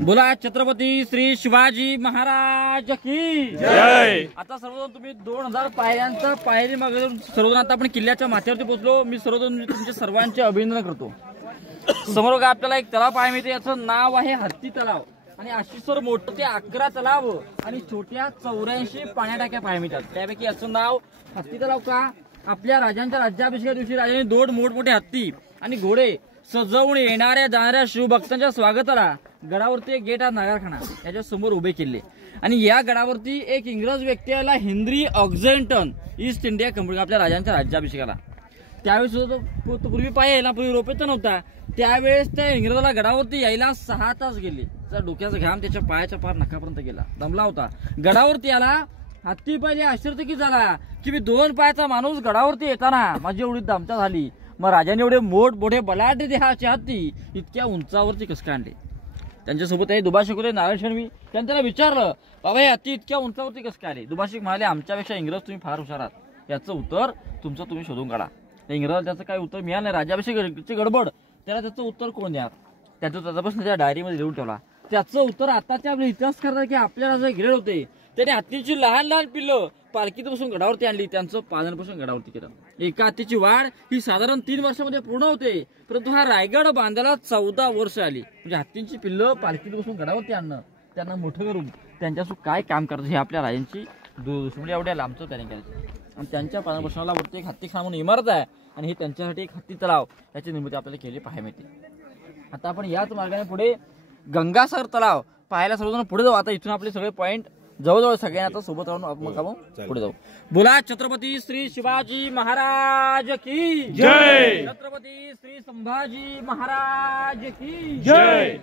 बोला छत्रपती श्री शिवाजी महाराज की जय। आता सर्वजण तुम्ही 2000 पायऱ्यांचा पायरी मागे सर्वजण आता आपण किल्ल्याच्या माथ्यावरती पोहोचलो। मी सर्वजण तुमचे सर्वांचे अभिनंदन करतो। समोर बघा आपल्याला एक तलाव पाहायला मिळते, याचं नाव आहे हत्ती तलाव आणि अशीसर मोठं ते 11 तलाव आणि छोट्या 84 पाण्याटाक्या पाहायला मिळतात। त्यापैकी याचं नाव हत्ती तलाव का? आपल्या राजांच्या राज्याभिषेका दिवशी राजाने 2 मोठमोठे हत्ती आणि घोडे सजवून येणाऱ्या जाणाऱ्या शिवभक्तांच्या स्वागताला गडावरती एक गेट हा नागारखाना याच्या समोर उभे केले आणि या गडावरती एक इंग्रज व्यक्ती आला, हेनरी ऑक्झेंटन, ईस्ट इंडिया कंपनी आपल्या राजांच्या राज्याभिषेकाला। त्यावेळेस तो पूर्वी पाय यायला पूर्वी रोपे तर नव्हता, त्यावेळेस त्या इंग्रजाला गडावरती यायला 6 तास गेले। त्याचा डोक्याचा घाम त्याच्या पायाच्या पार नखापर्यंत गेला, दमला होता। गडावरती आला, हत्ती पहिले आश्चर्यचकित झाला की मी 2 पायाचा माणूस गडावरती येताना माझी एवढी दमता झाली, मग राजाने एवढे मोठे बलाढ्य देहाचे हत्ती इतक्या उंचावरती कसं काय आणले? त्यांच्यासोबत काही दुभाषिक होते, नारायण मी त्यांना विचारलं, बाबा हे हत्ती इतक्या उंचावरती कसं काय आले? दुभाषिक म्हणाले, आमच्यापेक्षा इंग्रज तुम्ही फार हुशार आहात, याचं उत्तर तुमचं तुम्ही शोधून काढा। त्या इंग्रजाला त्याचं काही उत्तर मिळालं नाही। राज्याभिषेकाची गडबड, त्याला त्याचं उत्तर कोण द्या? त्याचा प्रश्न त्या डायरीमध्ये लिहून ठेवला। त्याचं उत्तर आताच्या आपले इतिहास करतात की आपल्या राजा गिरेड होते, त्याने हत्तीची लहान लहान पिल्लं पालखीत बसून गडावरती आणली, त्यांचं पालनपोषण गडावरती केलं। एका हत्तीची वाढ ही साधारण 3 वर्षामध्ये पूर्ण होते, परंतु हा रायगड बांधायला 14 वर्ष आली। म्हणजे हत्तींची पिल्लं पालखीत बसून गडावरती आणणं, त्यांना मोठं करून त्यांच्यासोबत काय काम करतं हे आपल्या राजांची दुश्मनी एवढ्या लांबचं प्लॅनिंग करायचं। आणि त्यांच्या पालनपोषणाला वरती एक हत्ती खाना म्हणून इमारत आहे आणि ही त्यांच्यासाठी एक हत्ती तलाव याची निर्मिती आपल्याला केली पाहायला मिळते। आता आपण याच मार्गाने पुढे गंगासागर तलाव पाहायला सर्वजण पुढे जाऊ। आता इथून आपले सगळे पॉइंट जवळजवळ सगळ्यांना आता सोबत राहून आपण पुढे जाऊ। बोला छत्रपती श्री शिवाजी महाराज की जय। छत्रपती श्री संभाजी महाराज की जय।